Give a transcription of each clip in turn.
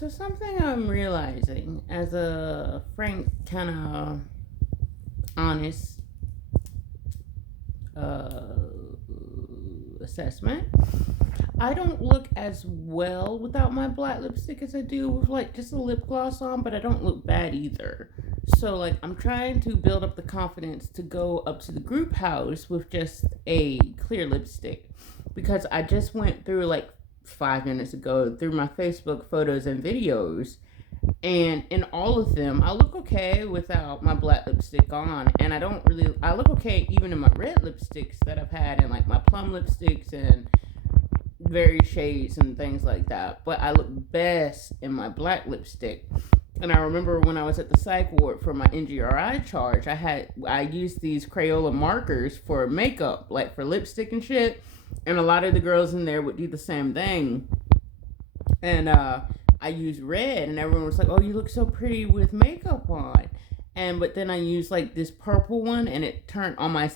So something I'm realizing as a frank kind of honest uh, assessment, I don't look as well without my black lipstick as I do with like just a lip gloss on, but I don't look bad either. So like I'm trying to build up the confidence to go up to the group house with just a clear lipstick because I just went through like 5 minutes ago through my Facebook photos and videos, and in all of them I look okay without my black lipstick on, and I look okay even in my red lipsticks that I've had, and like my plum lipsticks and various shades and things like that, but I look best in my black lipstick. And I remember when I was at the psych ward for my NGRI charge, I used these Crayola markers for makeup, like for lipstick and shit. And a lot of the girls in there would do the same thing. And I used red, and everyone was like, "Oh, you look so pretty with makeup on." And but then I used like this purple one, and it turned on my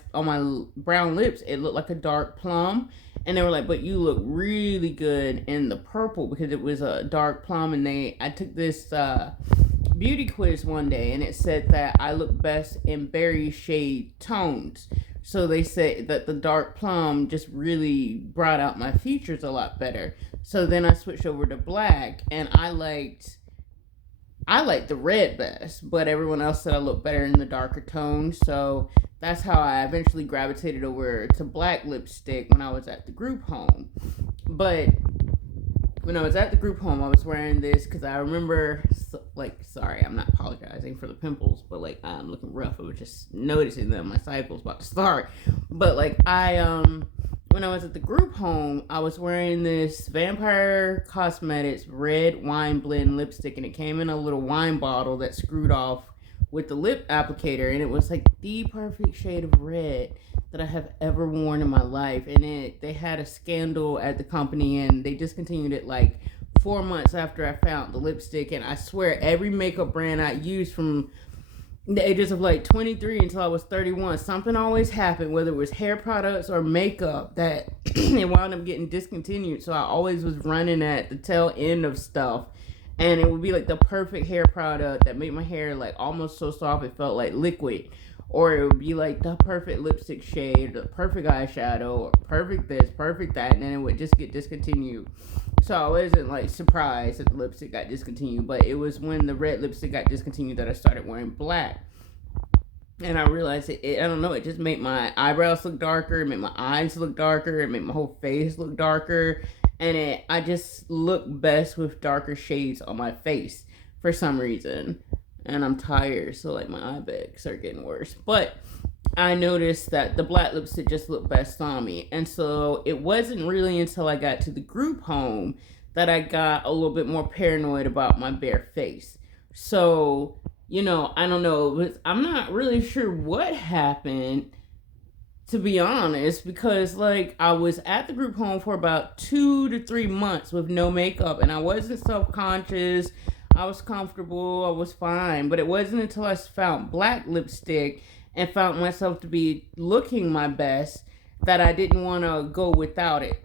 brown lips. It looked like a dark plum, and they were like, "But you look really good in the purple because it was a dark plum." And I took this beauty quiz one day, and it said that I look best in berry shade tones. So they said that the dark plum just really brought out my features a lot better. So then I switched over to black, and I liked the red best, but everyone else said I look better in the darker tones. So that's how I eventually gravitated over to black lipstick when I was at the group home. But when I was at the group home, I was wearing this because I remember, like, sorry, I'm not apologizing for the pimples, but like, I'm looking rough. I was just noticing that my cycle's about to start. But like, when I was at the group home, I was wearing this Vampire Cosmetics red wine blend lipstick, and it came in a little wine bottle that screwed off with the lip applicator, and it was like the perfect shade of red that I have ever worn in my life. And they had a scandal at the company, and they discontinued it like 4 months after I found the lipstick. And I swear every makeup brand I used from the ages of like 23 until I was 31, something always happened, whether it was hair products or makeup, that it wound up getting discontinued. So I always was running at the tail end of stuff, and it would be like the perfect hair product that made my hair like almost so soft it felt like liquid, or it would be like the perfect lipstick shade, the perfect eyeshadow, or perfect this, perfect that, and then it would just get discontinued. So I wasn't like surprised that the lipstick got discontinued, but it was when the red lipstick got discontinued that I started wearing black. And I realized I don't know, it just made my eyebrows look darker, it made my eyes look darker, it made my whole face look darker, and I just look best with darker shades on my face for some reason. And I'm tired, so like my eye bags are getting worse. But I noticed that the black lipstick just looked best on me. And so it wasn't really until I got to the group home that I got a little bit more paranoid about my bare face. So, I don't know. I'm not really sure what happened, to be honest, because like I was at the group home for about 2 to 3 months with no makeup, and I wasn't self conscious. I was comfortable. I was fine. But it wasn't until I found black lipstick and found myself to be looking my best that I didn't want to go without it.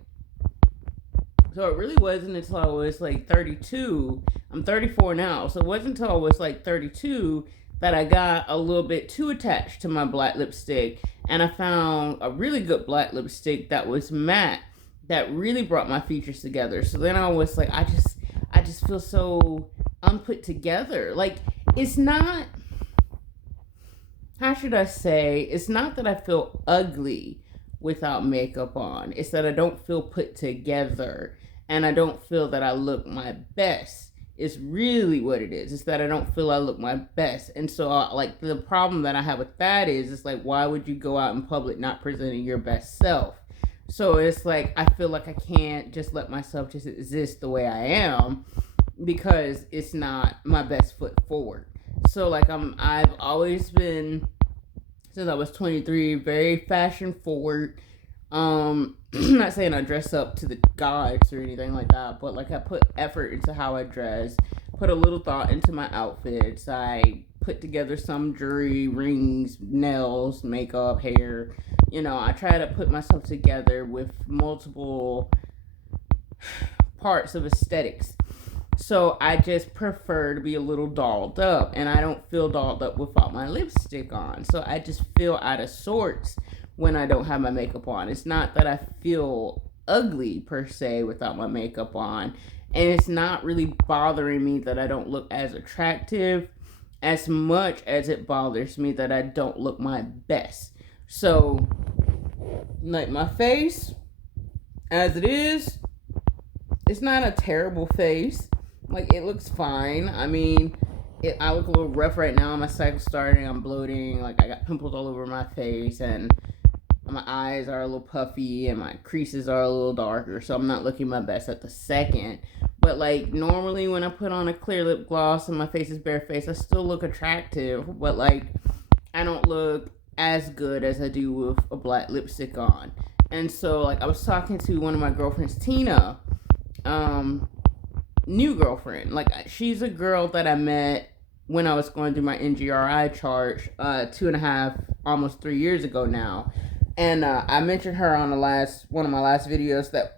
So it really wasn't until I was like 32. I'm 34 now. So it wasn't until I was like 32 that I got a little bit too attached to my black lipstick. And I found a really good black lipstick that was matte that really brought my features together. So then I was like, I just feel so unput together. Like, it's not, how should I say, it's not that I feel ugly without makeup on. It's that I don't feel put together, and I don't feel that I look my best. It's really what it is. It's that I don't feel I look my best. And so like the problem that I have with that is, it's like, why would you go out in public not presenting your best self? So it's like, I feel like I can't just let myself just exist the way I am, because it's not my best foot forward. So like I've always been, since I was 23, very fashion forward. I'm not saying I dress up to the gods or anything like that, but like I put effort into how I dress, put a little thought into my outfits. I put together some jewelry, rings, nails, makeup, hair. I try to put myself together with multiple parts of aesthetics. So I just prefer to be a little dolled up, and I don't feel dolled up without my lipstick on. So I just feel out of sorts when I don't have my makeup on. It's not that I feel ugly per se without my makeup on, and it's not really bothering me that I don't look as attractive as much as it bothers me that I don't look my best. So, like, my face as it is, it's not a terrible face. Like, it looks fine. I mean, I look a little rough right now. My cycle's starting. I'm bloating. Like, I got pimples all over my face, and my eyes are a little puffy, and my creases are a little darker. So I'm not looking my best at the second. But, like, normally when I put on a clear lip gloss and my face is barefaced, I still look attractive. But, like, I don't look as good as I do with a black lipstick on. And so, like, I was talking to one of my girlfriends, Tina, new girlfriend. Like, she's a girl that I met when I was going through my NGRI charge 2.5, almost 3 years ago now. And I mentioned her on one of my last videos that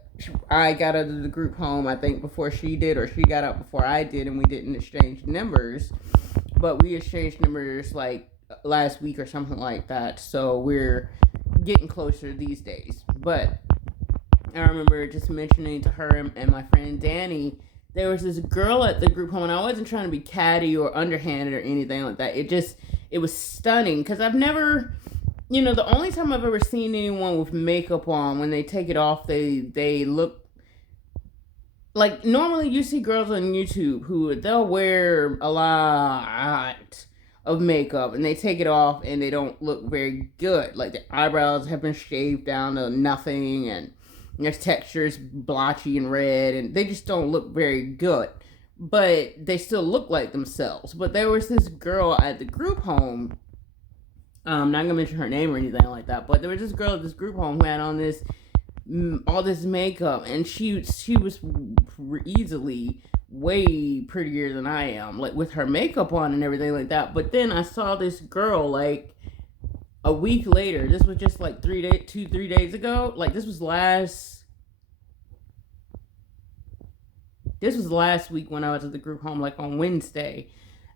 I got out of the group home, I think, before she did, or she got out before I did, and we didn't exchange numbers. But we exchanged numbers, like, last week or something like that. So we're getting closer these days. But I remember just mentioning to her and my friend Danny, there was this girl at the group home, and I wasn't trying to be catty or underhanded or anything like that. It was stunning, because I've never, the only time I've ever seen anyone with makeup on, when they take it off, they look like, normally you see girls on YouTube who they'll wear a lot of makeup and they take it off and they don't look very good. Like, the eyebrows have been shaved down to nothing, and their texture is blotchy and red, and they just don't look very good. But they still look like themselves. But there was this girl at the group home, I'm not gonna mention her name or anything like that, but there was this girl at this group home who had on all this makeup, and she was easily way prettier than I am, like, with her makeup on and everything like that. But then I saw this girl, like, a week later. This was just like 3 days ago. Like, this was last week when I was at the group home, like on Wednesday.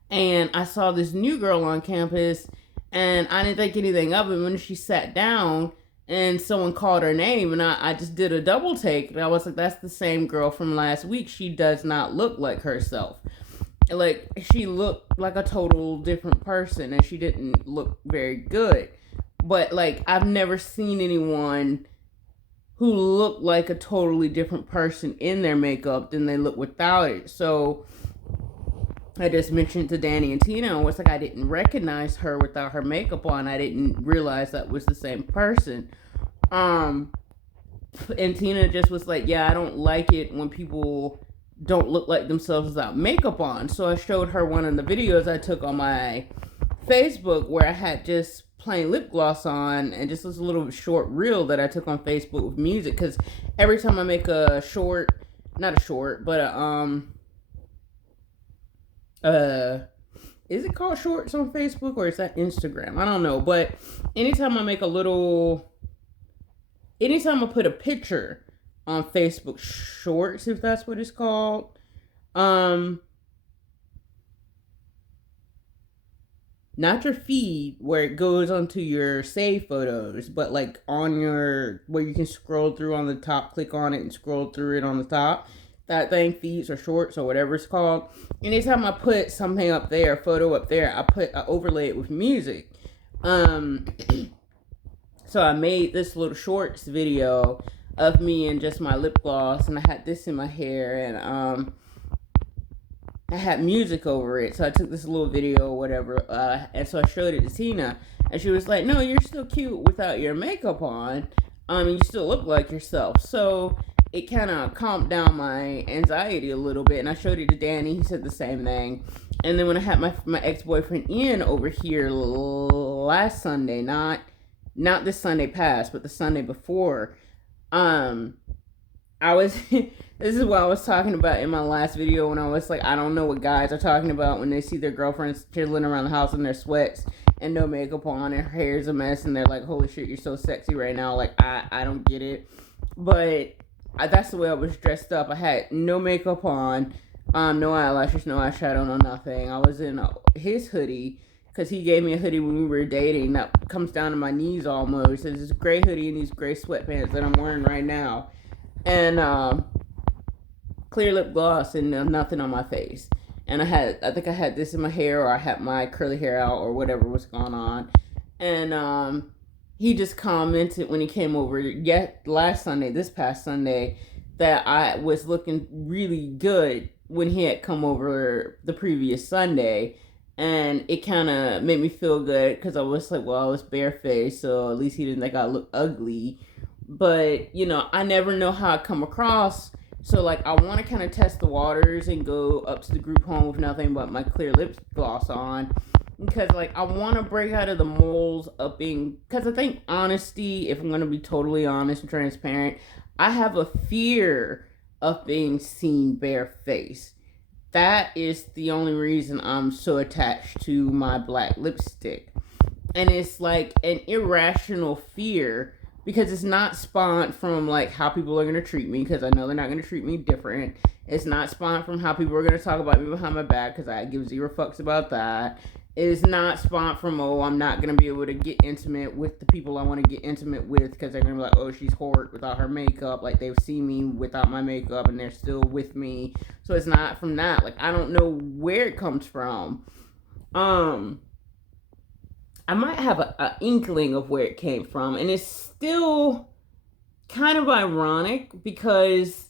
And I saw this new girl on campus, and I didn't think anything of it. When she sat down and someone called her name, and I just did a double take, and I was like, that's the same girl from last week. She does not look like herself. Like, she looked like a total different person, and she didn't look very good. But, like, I've never seen anyone who looked like a totally different person in their makeup than they look without it. So I just mentioned to Danny and Tina, and was like, I didn't recognize her without her makeup on. I didn't realize that was the same person. And Tina just was like, yeah, I don't like it when people don't look like themselves without makeup on. So I showed her one of the videos I took on my Facebook where I had just plain lip gloss on, and just this little short reel that I took on Facebook with music, because every time I make a short, not a short, but is it called shorts on Facebook, or is that Instagram? I don't know. But anytime I put a picture on Facebook Shorts, if that's what it's called, not your feed where it goes onto your save photos, but like on where you can scroll through on the top, click on it and scroll through it on the top. That thing, feeds or shorts or whatever it's called. Anytime I put something up there, photo up there, I overlay it with music. So I made this little shorts video of me and just my lip gloss, and I had this in my hair, and I had music over it. So I took this little video or whatever, and so I showed it to Tina, and she was like, no, you're still cute without your makeup on. You still look like yourself. So it kind of calmed down my anxiety a little bit, and I showed it to Danny. He said the same thing. And then when I had my ex-boyfriend Ian over here last Sunday, not this Sunday past, but the Sunday before, I was this is what I was talking about in my last video, when I was like, I don't know what guys are talking about when they see their girlfriends chilling around the house in their sweats and no makeup on, and her hair's a mess, and they're like, holy shit, you're so sexy right now. Like, I don't get it. But that's the way I was dressed up. I had no makeup on. No eyelashes, no eyeshadow, no nothing. I was in his hoodie because he gave me a hoodie when we were dating that comes down to my knees almost. It's this gray hoodie and these gray sweatpants that I'm wearing right now, and clear lip gloss and nothing on my face. And I think I had this in my hair, or I had my curly hair out, or whatever was going on. And he just commented when he came over last Sunday, this past Sunday, that I was looking really good when he had come over the previous Sunday. And it kind of made me feel good because I was like, well, I was barefaced, so at least he didn't think I looked ugly. But, I never know how I come across. So, like, I want to kind of test the waters and go up to the group home with nothing but my clear lip gloss on. Because, like, I want to break out of the molds of being. Because I think honesty, if I'm going to be totally honest and transparent, I have a fear of being seen barefaced. That is the only reason I'm so attached to my black lipstick. And it's like an irrational fear because it's not spawned from like how people are going to treat me, because I know they're not going to treat me different. It's not spawned from how people are going to talk about me behind my back, because I give zero fucks about that. It is not spawned from, oh, I'm not going to be able to get intimate with the people I want to get intimate with because they're going to be like, oh, she's horrid without her makeup. Like, they've seen me without my makeup and they're still with me. So it's not from that. Like, I don't know where it comes from. I might have a inkling of where it came from. And it's still kind of ironic because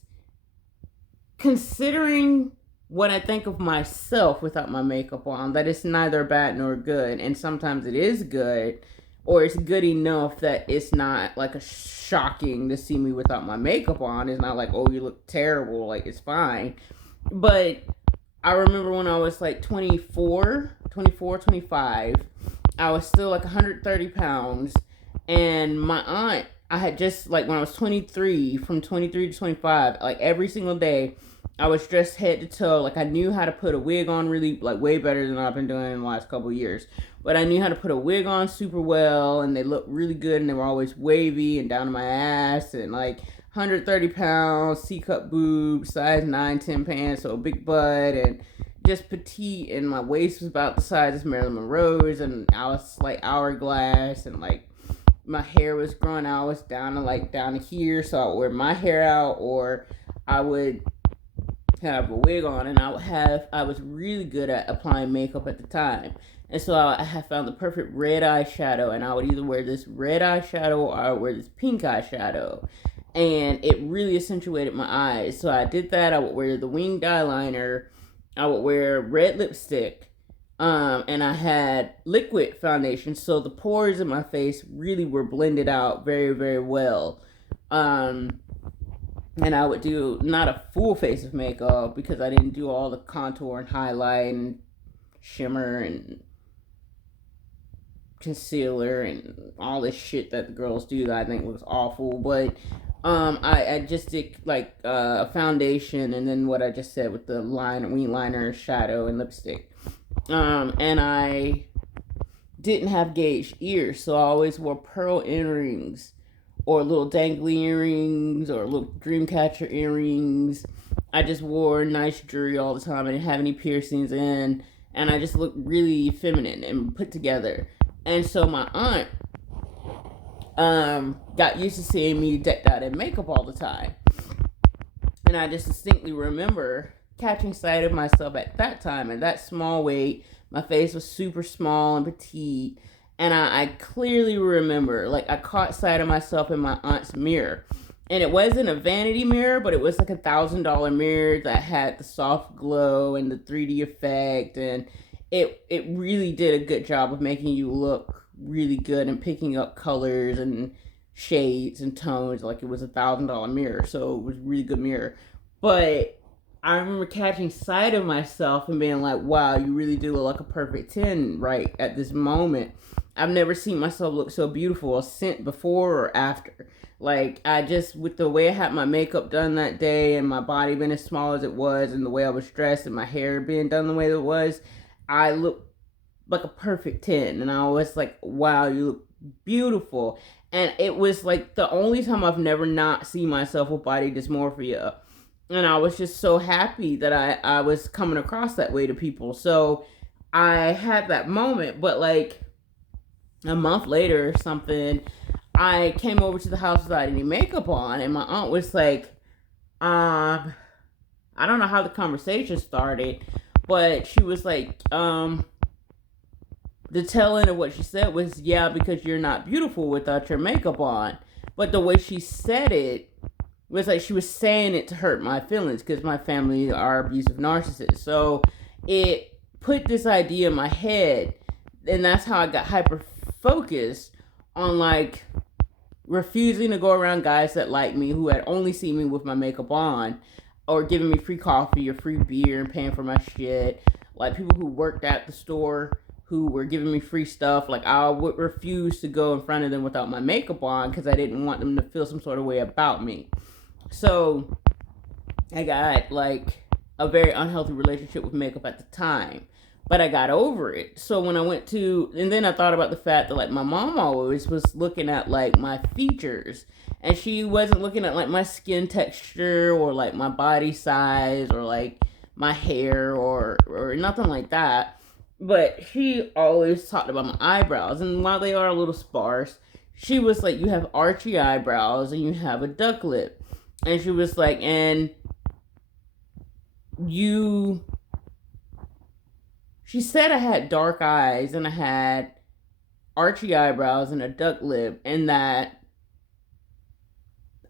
considering what I think of myself without my makeup on, that it's neither bad nor good. And sometimes it is good, or it's good enough that it's not like a shocking to see me without my makeup on. It's not like, oh, you look terrible. Like, it's fine. But I remember when I was like 24, 25, I was still like 130 pounds. And my aunt, I had just, like, when I was 23, from 23 to 25, like, every single day, I was dressed head to toe. Like, I knew how to put a wig on really, like, way better than I've been doing in the last couple of years. But I knew how to put a wig on super well, and they looked really good, and they were always wavy and down to my ass, and, like, 130 pounds, C-cup boobs, size 9, 10 pants, so a big butt, and just petite, and my waist was about the size of Marilyn Monroe's, and I was, like, hourglass, and, like, my hair was growing out. I was down to here, so I would wear my hair out, or I would have a wig on, and I was really good at applying makeup at the time. And so I had found the perfect red eyeshadow, and I would either wear this red eyeshadow or I would wear this pink eyeshadow. And it really accentuated my eyes. So I did that. I would wear the winged eyeliner. I would wear red lipstick. And I had liquid foundation. So the pores in my face really were blended out very, very well. And I would do not a full face of makeup because I didn't do all the contour and highlight and shimmer and concealer and all this shit that the girls do that I think was awful. But I just did like a foundation, and then what I just said with the wing liner, shadow, and lipstick. And I didn't have gauged ears, so I always wore pearl earrings, or little dangly earrings, or little dream catcher earrings. I just wore nice jewelry all the time. I didn't have any piercings in, and I just looked really feminine and put together. And so my aunt got used to seeing me decked out in makeup all the time. And I just distinctly remember catching sight of myself at that time, at that small weight. My face was super small and petite. And I clearly remember, like, I caught sight of myself in my aunt's mirror. And it wasn't a vanity mirror, but it was like $1,000 mirror that had the soft glow and the 3D effect. And it really did a good job of making you look really good and picking up colors and shades and tones. Like, it was $1,000 mirror, so it was a really good mirror. But I remember catching sight of myself and being like, wow, you really do look like a perfect 10 right at this moment. I've never seen myself look so beautiful before or after. Like, I just, with the way I had my makeup done that day and my body being as small as it was and the way I was dressed and my hair being done the way it was, I looked like a perfect 10. And I was like, wow, you look beautiful. And it was like the only time I've never not seen myself with body dysmorphia. And I was just so happy that I was coming across that way to people. So I had that moment, but like a month later or something, I came over to the house without any makeup on, and my aunt was like, I don't know how the conversation started, but she was like, the tail end of what she said was, yeah, because you're not beautiful without your makeup on. But the way she said it was like she was saying it to hurt my feelings because my family are abusive narcissists. So it put this idea in my head, and that's how I got hyper focused on like refusing to go around guys that like me who had only seen me with my makeup on, or giving me free coffee or free beer and paying for my shit. Like people who worked at the store who were giving me free stuff. Like I would refuse to go in front of them without my makeup on because I didn't want them to feel some sort of way about me. So I got like a very unhealthy relationship with makeup at the time. But I got over it. So when I went to, and then I thought about the fact that like my mom always was looking at like my features, and she wasn't looking at like my skin texture or like my body size or like my hair or nothing like that. But she always talked about my eyebrows, and while they are a little sparse, she was like, you have archy eyebrows and you have a duck lip. And she was like, and you, she said I had dark eyes and I had archy eyebrows and a duck lip, and that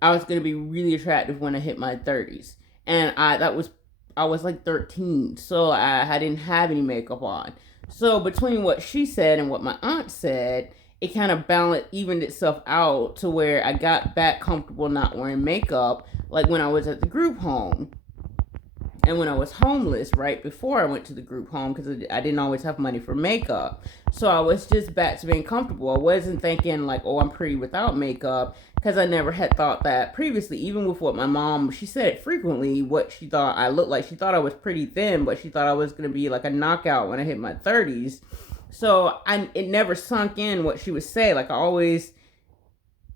I was going to be really attractive when I hit my 30s. And I was like 13, so I didn't have any makeup on. So between what she said and what my aunt said, it kind of balanced, evened itself out to where I got back comfortable not wearing makeup, like when I was at the group home and when I was homeless right before I went to the group home because I didn't always have money for makeup. So I was just back to being comfortable. I wasn't thinking like, oh, I'm pretty without makeup, because I never had thought that previously. Even with what my mom, she said frequently what she thought I looked like. She thought I was pretty thin, but she thought I was going to be like a knockout when I hit my 30s. So it never sunk in what she would say. Like I always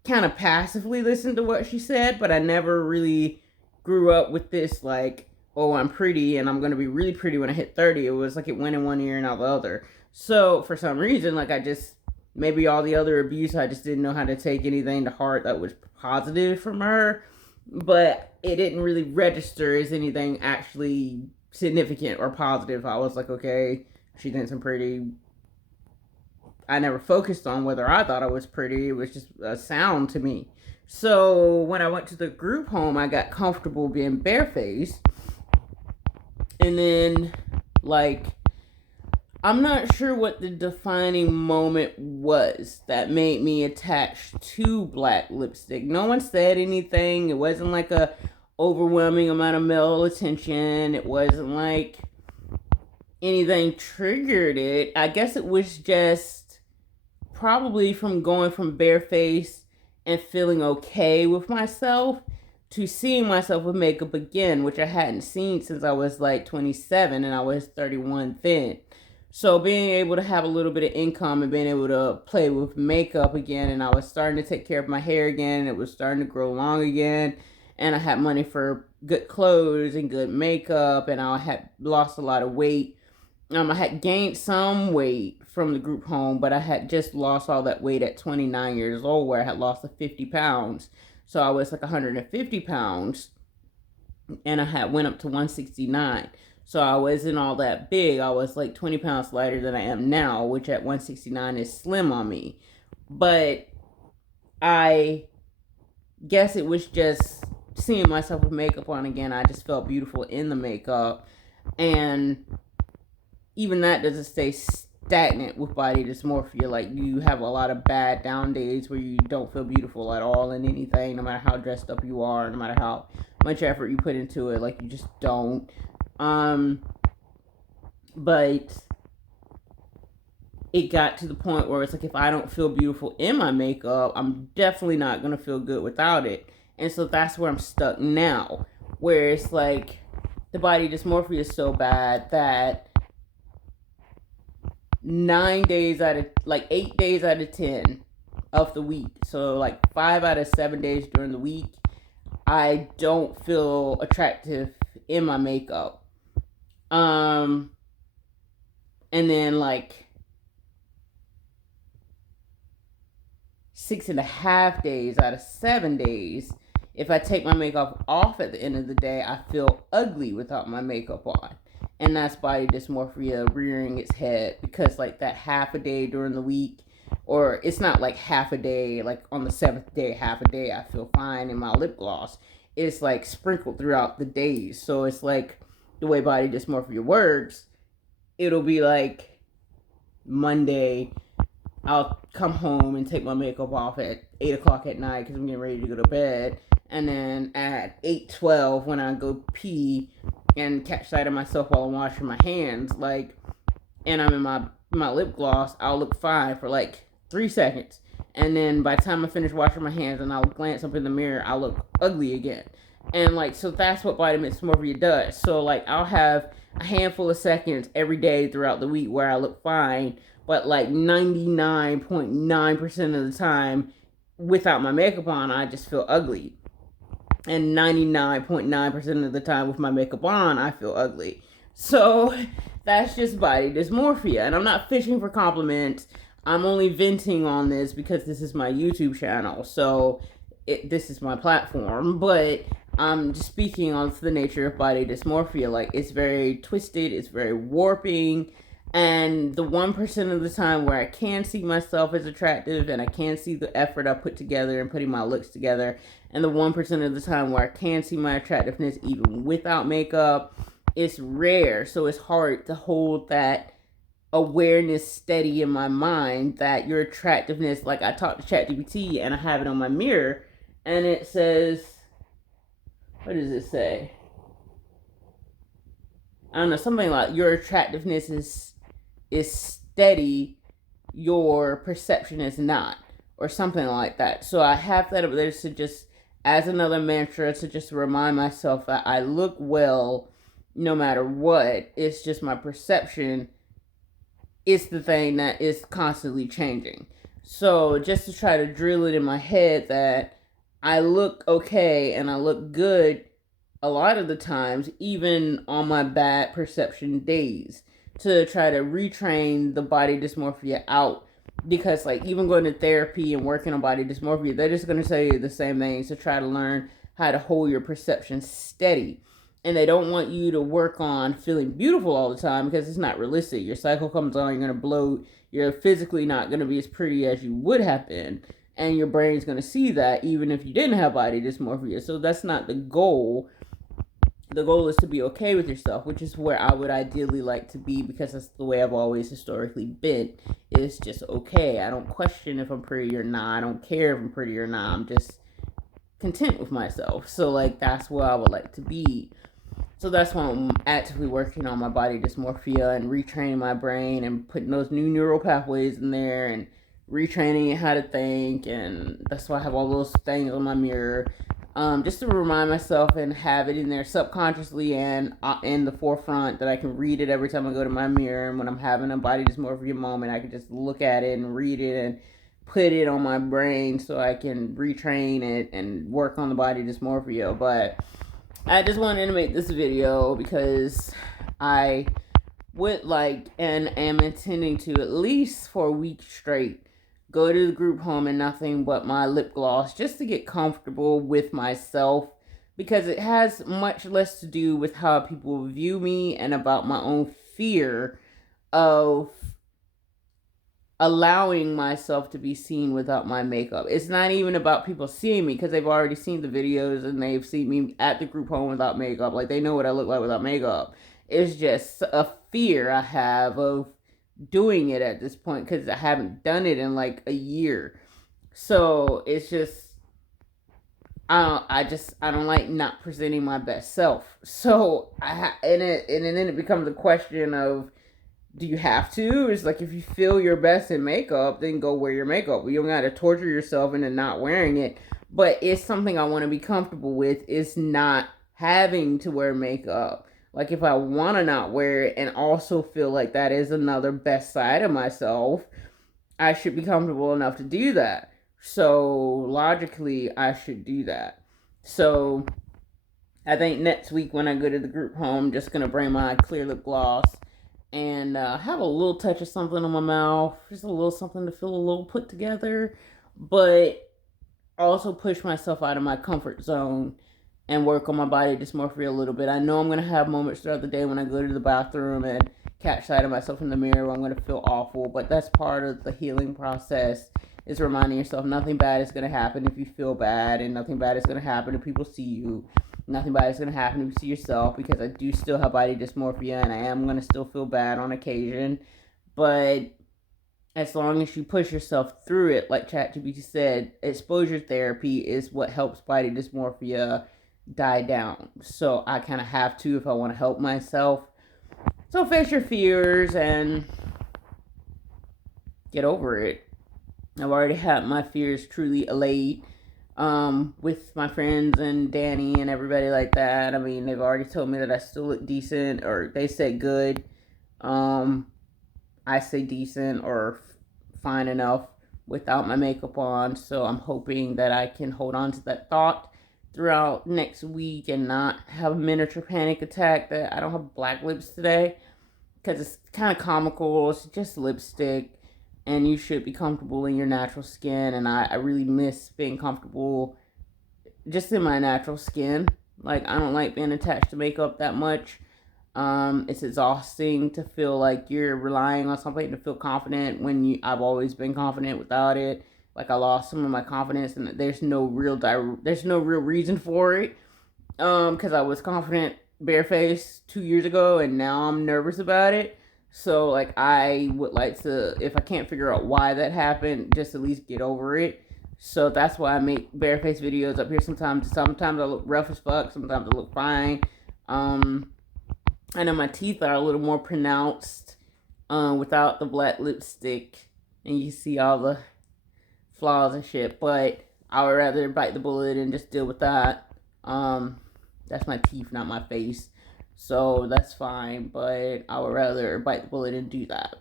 kind of passively listened to what she said, but I never really grew up with this like, oh, I'm pretty and I'm going to be really pretty when I hit 30. It was like it went in one ear and out the other. So for some reason, like I just, maybe all the other abuse, I just didn't know how to take anything to heart that was positive from her. But it didn't really register as anything actually significant or positive. I was like, okay, she thinks I'm pretty. I never focused on whether I thought I was pretty. It was just a sound to me. So when I went to the group home, I got comfortable being barefaced. And then, like, I'm not sure what the defining moment was that made me attached to black lipstick. No one said anything. It wasn't like a overwhelming amount of male attention. It wasn't like anything triggered it. I guess it was just probably from going from barefaced and feeling okay with myself to seeing myself with makeup again, which I hadn't seen since I was like 27 and I was 31 then. So being able to have a little bit of income and being able to play with makeup again, and I was starting to take care of my hair again, and it was starting to grow long again, and I had money for good clothes and good makeup, and I had lost a lot of weight. I had gained some weight from the group home, but I had just lost all that weight at 29 years old, where I had lost the 50 pounds. So I was like 150 pounds, and I had went up to 169. So I wasn't all that big. I was like 20 pounds lighter than I am now, which at 169 is slim on me. But I guess it was just seeing myself with makeup on again. I just felt beautiful in the makeup. And even that doesn't stay stagnant with body dysmorphia. Like you have a lot of bad down days where you don't feel beautiful at all in anything, no matter how dressed up you are, no matter how much effort you put into it. Like you just don't. But it got to the point where it's like, if I don't feel beautiful in my makeup, I'm definitely not going to feel good without it. And so that's where I'm stuck now, where it's like the body dysmorphia is so bad that 8 days out of 10 of the week, so like 5 out of 7 days during the week, I don't feel attractive in my makeup. And then like 6.5 days out of 7 days, if I take my makeup off at the end of the day, I feel ugly without my makeup on. And that's body dysmorphia rearing its head, because like that half a day during the week, or it's not like half a day, like on the 7th day, half a day, I feel fine in my lip gloss. It's like sprinkled throughout the days. So it's like the way body dysmorphia works, it'll be like Monday, I'll come home and take my makeup off at 8 o'clock at night because I'm getting ready to go to bed. And then at 8:12, when I go pee and catch sight of myself while I'm washing my hands, like, and I'm in my lip gloss, I'll look fine for like 3 seconds. And then by the time I finish washing my hands and I'll glance up in the mirror, I'll look ugly again. And like, so that's what body dysmorphia does. So like, I'll have a handful of seconds every day throughout the week where I look fine, but like 99.9% of the time without my makeup on, I just feel ugly. And 99.9% of the time with my makeup on, I feel ugly. So that's just body dysmorphia. And I'm not fishing for compliments. I'm only venting on this because this is my YouTube channel. So this is my platform. But I'm just speaking on the nature of body dysmorphia. Like, it's very twisted. It's very warping. And the 1% of the time where I can see myself as attractive and I can see the effort I put together and putting my looks together, and the 1% of the time where I can see my attractiveness even without makeup, it's rare. So it's hard to hold that awareness steady in my mind that your attractiveness, like I talked to ChatGPT and I have it on my mirror and it says, what does it say? I don't know, something like your attractiveness is steady, your perception is not, or something like that. So I have that up there to just, as another mantra, to just remind myself that I look well no matter what. It's just my perception is the thing that is constantly changing. So just to try to drill it in my head that I look okay and I look good a lot of the times, even on my bad perception days, to try to retrain the body dysmorphia out. Because like, even going to therapy and working on body dysmorphia, they're just going to tell you the same things, to try to learn how to hold your perception steady. And they don't want you to work on feeling beautiful all the time, because it's not realistic. Your cycle comes on, you're going to bloat, you're physically not going to be as pretty as you would have been, and your brain's going to see that even if you didn't have body dysmorphia. So that's not the goal. The goal is to be okay with yourself, which is where I would ideally like to be, because that's the way I've always historically been. It's just okay. I don't question if I'm pretty or not. I don't care if I'm pretty or not. I'm just content with myself. So like, that's where I would like to be. So that's why I'm actively working on my body dysmorphia and retraining my brain and putting those new neural pathways in there and retraining it how to think. And that's why I have all those things on my mirror. Just to remind myself and have it in there subconsciously and in the forefront, that I can read it every time I go to my mirror. And when I'm having a body dysmorphia moment, I can just look at it and read it and put it on my brain so I can retrain it and work on the body dysmorphia. But I just wanted to make this video because I would like, and am intending to, at least for a week straight, go to the group home in nothing but my lip gloss, just to get comfortable with myself, because it has much less to do with how people view me and about my own fear of allowing myself to be seen without my makeup. It's not even about people seeing me, because they've already seen the videos and they've seen me at the group home without makeup. Like, they know what I look like without makeup. It's just a fear I have of doing it at this point, because I haven't done it in like a year. So it's just, I don't like not presenting my best self. So and then it becomes a question of, do you have to? It's like, if you feel your best in makeup, then go wear your makeup. You don't got to torture yourself into not wearing it. But it's something I want to be comfortable with. It's not having to wear makeup. Like, if I want to not wear it and also feel like that is another best side of myself, I should be comfortable enough to do that. So logically, I should do that. So I think next week when I go to the group home, I'm just going to bring my clear lip gloss and have a little touch of something on my mouth. Just a little something to feel a little put together. But also push myself out of my comfort zone and work on my body dysmorphia a little bit. I know I'm going to have moments throughout the day when I go to the bathroom and catch sight of myself in the mirror where I'm going to feel awful, but that's part of the healing process, is reminding yourself nothing bad is going to happen if you feel bad, and nothing bad is going to happen if people see you. Nothing bad is going to happen if you see yourself, because I do still have body dysmorphia and I am going to still feel bad on occasion. But as long as you push yourself through it, like ChatGPT said, exposure therapy is what helps body dysmorphia die down. So I kind of have to if I want to help myself. So face your fears and get over it. I've already had my fears truly allayed with my friends and Danny and everybody like that. I mean, they've already told me that I still look decent, or they say good. I say decent or fine enough without my makeup on. So I'm hoping that I can hold on to that thought throughout next week and not have a miniature panic attack that I don't have black lips today, because it's kind of comical. It's just lipstick and you should be comfortable in your natural skin, and I really miss being comfortable just in my natural skin. Like, I don't like being attached to makeup that much. It's exhausting to feel like you're relying on something to feel confident when I've always been confident without it. Like, I lost some of my confidence, and there's no real reason for it. Because I was confident barefaced 2 years ago, and now I'm nervous about it. So, like, I would like to, if I can't figure out why that happened, just at least get over it. So that's why I make barefaced videos up here sometimes. Sometimes I look rough as fuck. Sometimes I look fine. I know my teeth are a little more pronounced without the black lipstick. And you see all the flaws and shit. But I would rather bite the bullet and just deal with that. That's my teeth, not my face. So that's fine, but I would rather bite the bullet and do that.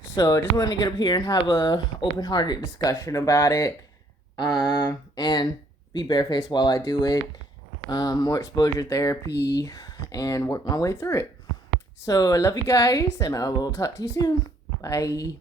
So I just wanted to get up here and have a open-hearted discussion about it, and be barefaced while I do it. More exposure therapy, and work my way through it. So I love you guys, and I will talk to you soon. Bye.